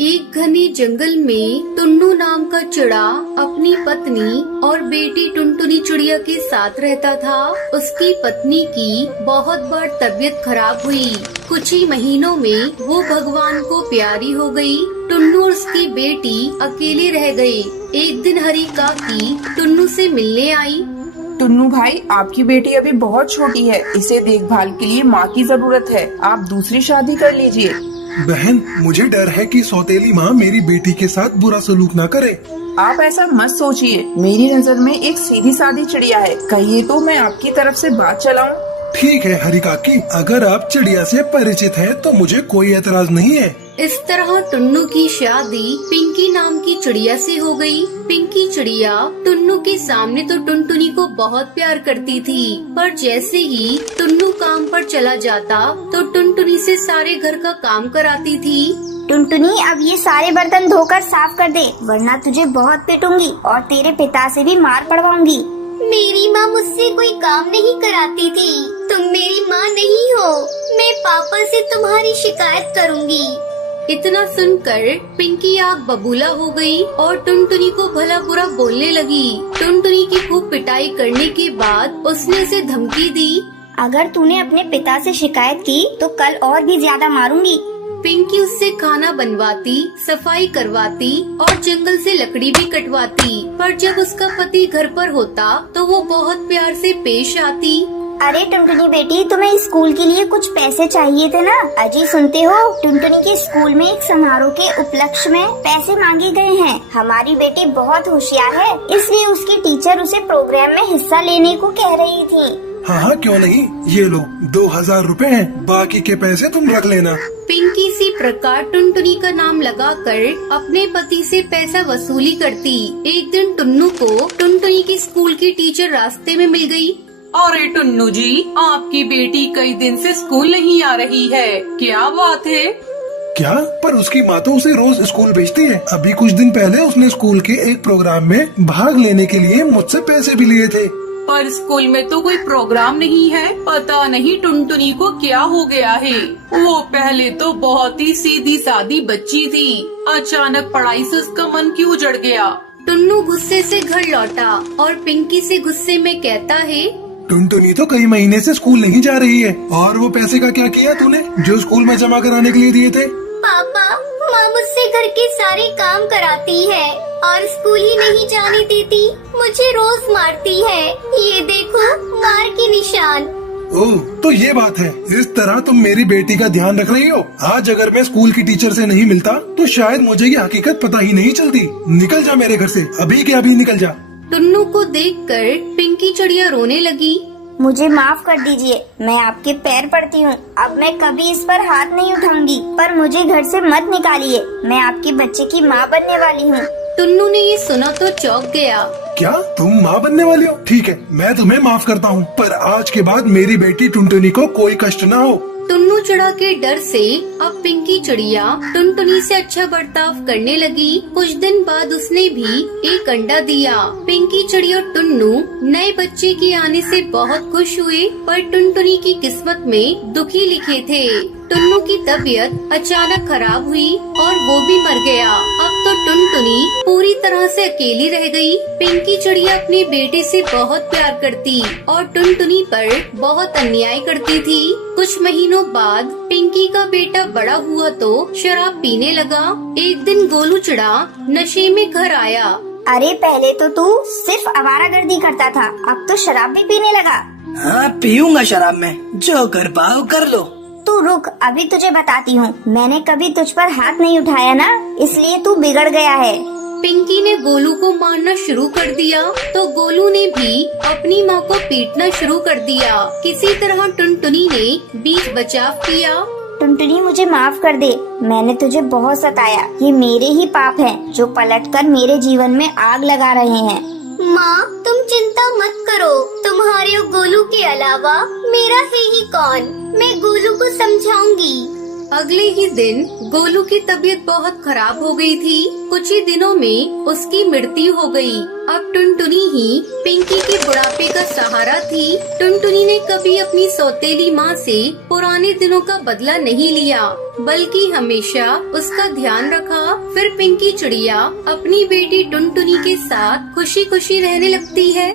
एक घने जंगल में टुन्नू नाम का चिड़ा अपनी पत्नी और बेटी टुनटुनी चिड़िया के साथ रहता था। उसकी पत्नी की बहुत बार तबीयत खराब हुई। कुछ ही महीनों में वो भगवान को प्यारी हो गई। टुन्नू और उसकी बेटी अकेले रह गए। एक दिन हरी काकी टुन्नू से मिलने आई। टुन्नू भाई, आपकी बेटी अभी बहुत छोटी है, इसे देखभाल के लिए माँ की जरूरत है। आप दूसरी शादी कर लीजिए। बहन, मुझे डर है कि सौतेली माँ मेरी बेटी के साथ बुरा सलूक न करे। आप ऐसा मत सोचिए, मेरी नजर में एक सीधी सादी चिड़िया है। कहिए तो मैं आपकी तरफ से बात चलाऊं। ठीक है हरी काकी, अगर आप चिड़िया से परिचित हैं तो मुझे कोई एतराज नहीं है। इस तरह टुन्नू की शादी पिंकी नाम की चिड़िया से हो गई। पिंकी चिड़िया टुन्नू के सामने तो टुनटुनी को बहुत प्यार करती थी, पर जैसे ही टुन्नू काम पर चला जाता तो टुनटुनी से सारे घर का काम कराती थी। टुनटुनी, अब ये सारे बर्तन धोकर साफ कर दे, वरना तुझे बहुत पिटूंगी और तेरे पिता से भी मार पड़वाऊंगी। मेरी माँ मुझसे कोई काम नहीं कराती थी। तुम मेरी माँ नहीं हो। मैं पापा से तुम्हारी शिकायत करूँगी। इतना सुनकर पिंकी आग बबूला हो गई और टुनटुनी को भला बुरा बोलने लगी। टुनटुनी की खूब पिटाई करने के बाद उसने उसे धमकी दी, अगर तूने अपने पिता से शिकायत की तो कल और भी ज्यादा मारूंगी। पिंकी उससे खाना बनवाती, सफाई करवाती और जंगल से लकड़ी भी कटवाती। पर जब उसका पति घर पर होता तो वो बहुत प्यार से पेश आती। अरे टुनटुनी बेटी, तुम्हें स्कूल के लिए कुछ पैसे चाहिए थे ना? अजी सुनते हो, टुनटुनी के स्कूल में एक समारोह के उपलक्ष्य में पैसे मांगे गए हैं। हमारी बेटी बहुत होशियार है, इसलिए उसकी टीचर उसे प्रोग्राम में हिस्सा लेने को कह रही थी। हाँ, क्यों नहीं। ये लो 2000 रुपए हैं, बाकी के पैसे तुम रख लेना। पिंकी इसी प्रकार टुनटुनी का नाम लगाकर अपने पति से पैसा वसूली करती। एक दिन टुन्नू को टुनटुनी की स्कूल की टीचर रास्ते में मिल गई। अरे टुन्नू जी, आपकी बेटी कई दिन से स्कूल नहीं आ रही है, क्या बात है? क्या? पर उसकी माँ तो उसे रोज स्कूल भेजती है। अभी कुछ दिन पहले उसने स्कूल के एक प्रोग्राम में भाग लेने के लिए मुझसे पैसे भी लिए थे। पर स्कूल में तो कोई प्रोग्राम नहीं है। पता नहीं टुनटुनी को क्या हो गया है। वो पहले तो बहुत ही सीधी सादी बच्ची थी, अचानक पढ़ाई से उसका मन क्यों उजड़ गया। टुन्नू गुस्से से घर लौटा और पिंकी से गुस्से में कहता है, टुनटुनी तो कई महीने से स्कूल नहीं जा रही है। और वो पैसे का क्या किया तूने जो स्कूल में जमा कराने के लिए दिए थे? पापा, माँ मुझसे घर के सारे काम कराती है और स्कूल ही नहीं जाने देती। मुझे रोज मारती है। ये देखो, मार के निशान। ओह, तो ये बात है। इस तरह तुम मेरी बेटी का ध्यान रख रही हो। आज अगर मैं स्कूल की टीचर से नहीं मिलता तो शायद मुझे ये हकीकत पता ही नहीं चलती। निकल जा मेरे घर से, अभी के अभी निकल जा। टुन्नू को देखकर पिंकी चिड़िया रोने लगी। मुझे माफ कर दीजिए, मैं आपके पैर पड़ती हूँ। अब मैं कभी इस पर हाथ नहीं उठाऊंगी, पर मुझे घर से मत निकालिए। मैं आपके बच्चे की माँ बनने वाली हूँ। टुन्नू ने ये सुना तो चौंक गया। क्या तुम माँ बनने वाली हो? ठीक है, मैं तुम्हें माफ करता हूँ, पर आज के बाद मेरी बेटी टुनटुनी को कोई कष्ट न हो। टुन्नू चिड़ा के डर से अब पिंकी चिड़िया टुनटुनी से अच्छा बर्ताव करने लगी। कुछ दिन बाद उसने भी एक अंडा दिया। पिंकी चिड़िया और टुन्नू नए बच्चे के आने से बहुत खुश हुए, पर टुनटुनी की किस्मत में दुखी लिखे थे। टुन्नू की तबीयत अचानक खराब हुई और वो भी मर गया। अब तो टुनटुनी पूरी तरह से अकेली रह गई। पिंकी चिड़िया अपने बेटे से बहुत प्यार करती और टुनटुनी पर बहुत अन्याय करती थी। कुछ महीनों बाद पिंकी का बेटा बड़ा हुआ तो शराब पीने लगा। एक दिन गोलू चिड़ा नशे में घर आया। अरे पहले तो तू सिर्फ आवारागर्दी करता था, अब तो शराब भी पीने लगा। हाँ, पीऊंगा शराब में, जो कर पाओ कर लो। तू रुक, अभी तुझे बताती हूँ। मैंने कभी तुझ पर हाथ नहीं उठाया ना, इसलिए तू बिगड़ गया है। पिंकी ने गोलू को मारना शुरू कर दिया तो गोलू ने भी अपनी माँ को पीटना शुरू कर दिया। किसी तरह टुनटुनी ने बीच बचाव किया। टुनटुनी, मुझे माफ कर दे, मैंने तुझे बहुत सताया। ये मेरे ही पाप हैं जो पलटकर मेरे जीवन में आग लगा रहे हैं। माँ, तुम चिंता मत करो। तुम्हारे और गोलू के अलावा मेरा है ही कौन। मैं गोलू को समझाऊंगी। अगले ही दिन गोलू की तबीयत बहुत खराब हो गई थी। कुछ ही दिनों में उसकी मृत्यु हो गई। अब टुनटुनी ही पिंकी के बुढ़ापे का सहारा थी। टुनटुनी ने कभी अपनी सौतेली माँ से पुराने दिनों का बदला नहीं लिया, बल्कि हमेशा उसका ध्यान रखा। फिर पिंकी चिड़िया अपनी बेटी टुनटुनी के साथ खुशी खुशी रहने लगती है।